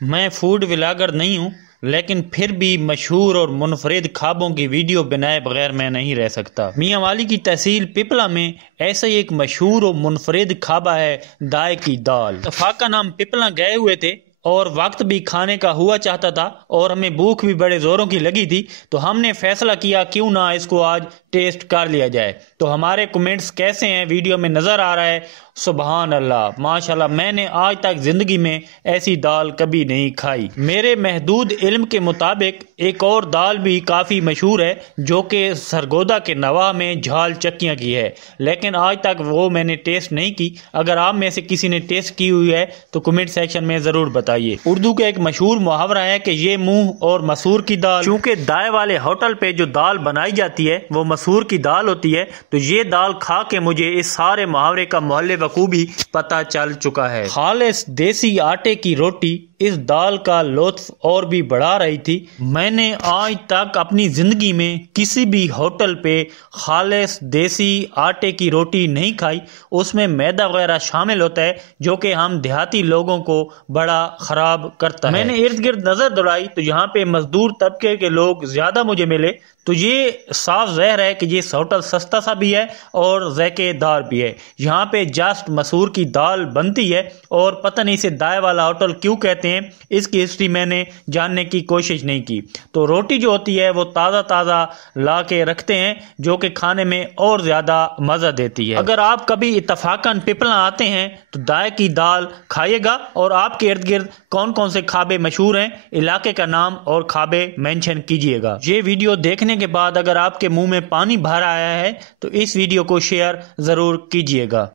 میں food vlogger نہیں ہوں، لیکن پھر بھی مشہور اور منفرد خوابوں کی ویڈیو بنائے بغیر میں نہیں رہ سکتا۔ میاں والی کی تحصیل پپلا میں ایسا ہی ایک مشہور اور منفرد کھابہ ہے دائے کی دال۔ اتفاقاً ہم پپلا گئے ہوئے تھے اور وقت بھی کھانے کا ہوا چاہتا تھا اور ہمیں بھوک بھی بڑے زوروں کی لگی تھی، تو ہم نے فیصلہ کیا کیوں نہ اس کو آج ٹیسٹ کر لیا جائے۔ تو ہمارے کمنٹس کیسے ہیں ویڈیو میں نظر آ رہا ہے؟ سبحان اللہ، ماشاءاللہ، میں نے آج تک زندگی میں ایسی دال کبھی نہیں کھائی۔ میرے محدود علم کے مطابق ایک اور دال بھی کافی مشہور ہے جو کہ سرگودا کے نواح میں جھال چکیاں کی ہے، لیکن آج تک وہ میں نے ٹیسٹ نہیں کی۔ اگر آپ میں سے کسی نے ٹیسٹ کی ہوئی ہے تو کمنٹ سیکشن میں ضرور بتائیے۔ اردو کا ایک مشہور محاورہ ہے کہ یہ منہ اور مسور کی دال، چونکہ دائے والے ہوٹل پہ جو دال بنائی جاتی ہے وہ مسور کی دال ہوتی ہے، تو یہ دال کھا کے مجھے اس سارے محاورے کا محل وقوع پتہ چل چکا ہے۔ خالص دیسی آٹے کی روٹی اس دال کا لطف اور بھی بڑھا رہی تھی۔ میں نے آج تک اپنی زندگی میں کسی بھی ہوٹل پہ خالص دیسی آٹے کی روٹی نہیں کھائی، اس میں میدا وغیرہ شامل ہوتا ہے جو کہ ہم دیہاتی لوگوں کو بڑا خراب کرتا ہے۔ میں نے ارد گرد نظر دوڑائی تو یہاں پہ مزدور طبقے کے لوگ زیادہ مجھے ملے، تو یہ صاف ظاہر ہے کہ یہ ہوٹل سستا سا بھی ہے اور ذائقے دار بھی ہے۔ یہاں پہ جسٹ مسور کی دال بنتی ہے اور پتہ نہیں اسے دائے والا ہوٹل کیوں کہتے ہیں، اس کی ہسٹری میں نے جاننے کی کوشش نہیں کی۔ تو روٹی جو ہوتی ہے وہ تازہ تازہ لا کے رکھتے ہیں جو کہ کھانے میں اور زیادہ مزہ دیتی ہے۔ اگر آپ کبھی اتفاقاً پپلا آتے ہیں تو دائے کی دال کھائیے گا، اور آپ کے ارد گرد کون کون سے کھابے مشہور ہیں، علاقے کا نام اور کھابے مینشن کیجئے گا۔ یہ ویڈیو دیکھنے کے بعد اگر آپ کے منہ میں پانی بھر آیا ہے تو اس ویڈیو کو شیئر ضرور کیجئے گا۔